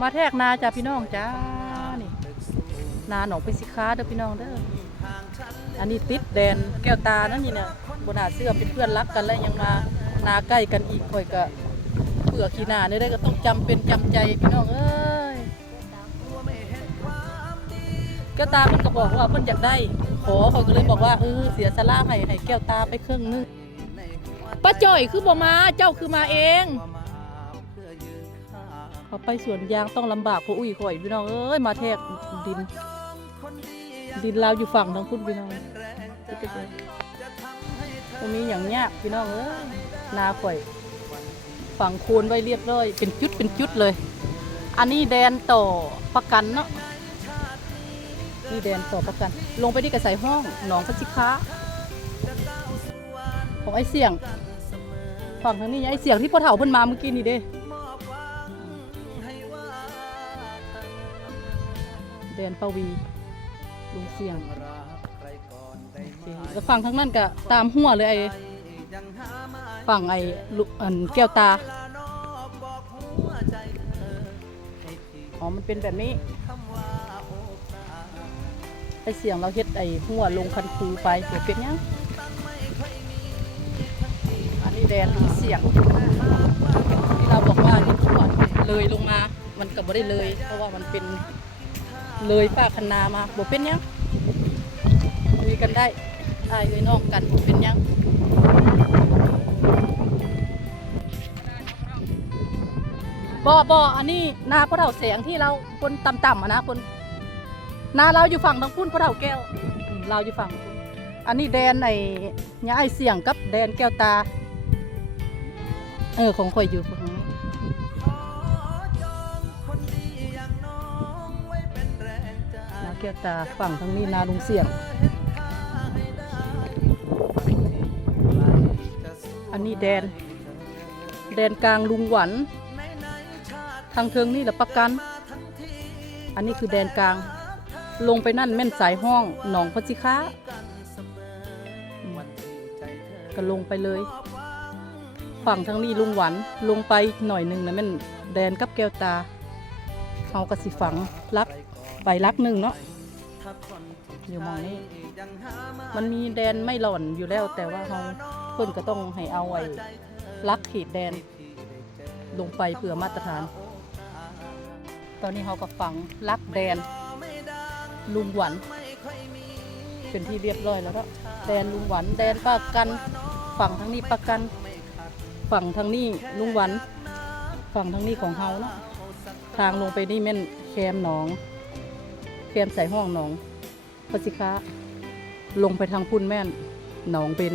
มาแทกนาจ้าพี่น้องจ้านี่นาหนองเป็นสิค้าเด้อพี่น้องเด้ออันนี้ติดแดนแก้วตานั่นนี่เนี่ยบนหาเสื้อเป็นเพื่อนรักกันแล้วยังมานาใกล้กันอีกค่อยก็เผื่อขีหนาเนี่ยได้ก็ต้องจำเป็นจำใจพี่น้องเอ้ยแก้วตามันก็บอกว่าเพิ่นอยากได้ ขอเขาก็เลยบอกว่าเออเสียสละให้ให้แก้วตาไปครึ่งนึงป้าจ่อยคือบ่มาเจ้าคือมาเอง เขาไปสวนยางต้องลำบากเพราะอุ้ยข่อยพี่น้องเอ้ยมาแทกดิน ดินลาวอยู่ฝั่งทางพุ่นพี่น้องตรงนี้อย่างเงี้ยากพี่น้องเอ้ยนาข่อย ฝั่งโคนไว้เรียบร้อย เป็นจุดเป็นจุดเลย อันนี้แดนต่อประกันเนาะนี่แดนต่อประกัน ลงไปที่กระใสห้องหนองพัชิค้าของไอ้เสี่ยง ฝั่งทางนี้ไอ้เสี่ยงที่พ่อเฒ่าเพิ่นมาเมื่อกี้นี่เด้ ดนปวีลุงเสียงโอเคแล้วฝั่งทั้งนั้นก็ตามหัวเลยไอ้ฝั่งไอ้ลุอันแก้วตาอ๋อมันเป็นแบบนี้ไอ้เสียงเราเฮ็ดไอ้หัวลงคันคูไปเดี๋ยวเป็นยังอันนี้แดนลุงเสียงที่เราบอกว่าที่หัวเลยลงมา มันก็บ่ได้เลย เพราะว่ามันเป็น เลยป้าคันามาบ่เป็นยังคุยกันได้อายเอ้ยน้องกันบ่เป็นยังบ่บ่อันนี้นาพ่อเฒ่าแสงที่เราคนต่ำๆอะนะคนนาเราอยู่ฝั่งทางพุ่นพ่อเฒ่าแก้วเราอยู่ฝั่ง อันนี้แดนไอ้ย้ายเสียงกับแดนแก้วตา เออของข่อยอยู่ แก้วตาฝั่งทางนี้นาลุงเสียง อันนี้แดน แดนกลางลุงหวัน ทางเทิงนี่แหละประกัน อันนี้คือแดนกลาง ลงไปนั่นแม่นสายห้องหนองพัชิค้าก็ลงไปเลย ฝั่งทางนี้ลุงหวันลงไปหน่อยหนึ่งนะแม่นแดนกับแก้วตาเขากระสิฝังลัก ใบลักหนึ่งเนาะอยู่มองนี้มันมีแดนไม่หล่อนอยู่แล้ว แต่ว่าเขาเพิ่นก็ต้องให้เอาไอ้ลักขีดแดน ลงไปเพื่อมาตรฐาน ตอนนี้เขาก็ฝังลักแดน ลุงหวันเป็นที่เรียบร้อยแล้วก็แดนลุงหวันแดนป้ากันฝั่งทางนี้ป้ากันฝั่งทางนี้ลุงหวันฝั่งทางนี้ของเฮาเนาะทางลงไปนี่แม่นแคมหนอง แคมใส่ห้องหนองพระสิคะลงไปทางพุ่นแม่นหนองเป็น